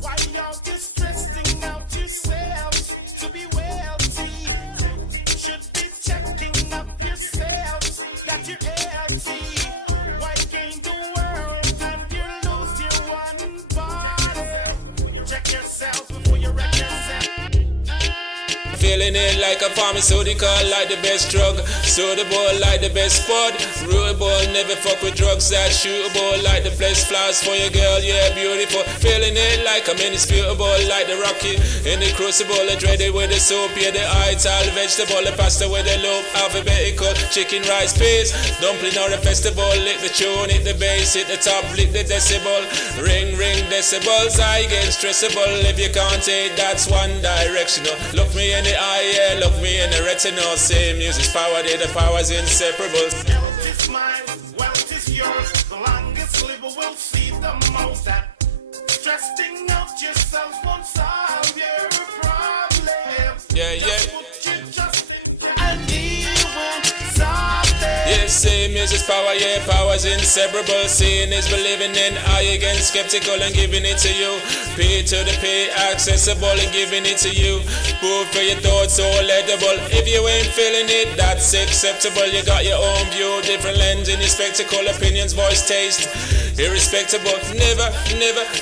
Why y'all just stressing out yourselves to be wealthy? Should be checking up yourselves that you're healthy. Why gain the world and you lose your one body? Check yourself before you wreck yourself. Feeling it like a pharmaceutical, like the best drug. Suitable like the best sport. Rootable, never fuck with drugs that shootable. Like the best flowers for your girl, yeah, beautiful. Feeling it like I'm indisputable, like the Rocky in the crucible. I dreaded with the soup, yeah, the ital vegetable. The pasta with the loop, alphabetical. Chicken, rice, peas, dumpling or a festival. Lick the tune, hit the bass, hit the top, lick the decibel. Ring, ring, decibels, I get stressable. If you can't take, that's one directional. Look me in the eye, yeah, look me in the retinal. Same music's power, the power's inseparable. Wealth is mine, wealth is yours. The longest liver will see the most. That stressing out yourselves won't solve your problems. Yeah, yeah. Just put your trust in God and He won't solve them. Yes, same music's power, yeah, power's inseparable. Seeing is believing in, I again skeptical and giving it to you. P to the P, accessible and giving it to you. Proof for your thoughts, so legible. If you ain't feeling it, that's acceptable. You got your own view, different lens in your spectacle, opinions, voice, taste. Irrespectable, never,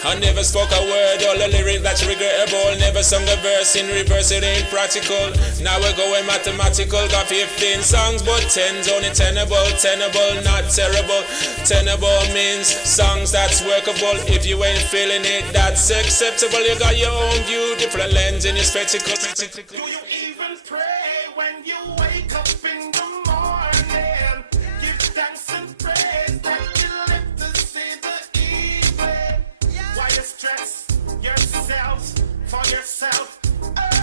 I never spoke a word, all the lyric that's regrettable. Never sung a verse in reverse, it ain't practical. Now we're going mathematical, got 15 songs, but 10's only tenable, not terrible. Tenable means songs that's workable. If you ain't feeling it, that's acceptable. You got your own view, different lens in your spectacle. Do you even pray when you wake up in the morning? Give thanks and praise that you live to see the evening. Why you stress yourselves for yourself?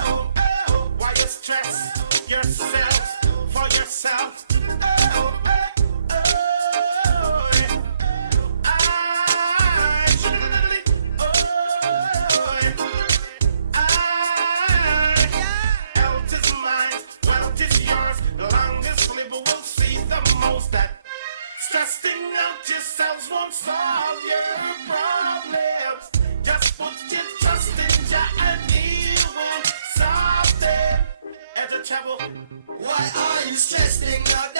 Oh, oh, why you stress yourselves for yourself? Oh, oh, oh, I shouldn't. Health is mine, wealth is yours. The longest liver will see the most. That stressing out yourselves won't solve your problems. Just put your trust in Jah and He won't solve them. Enter trouble. Why are you stressing out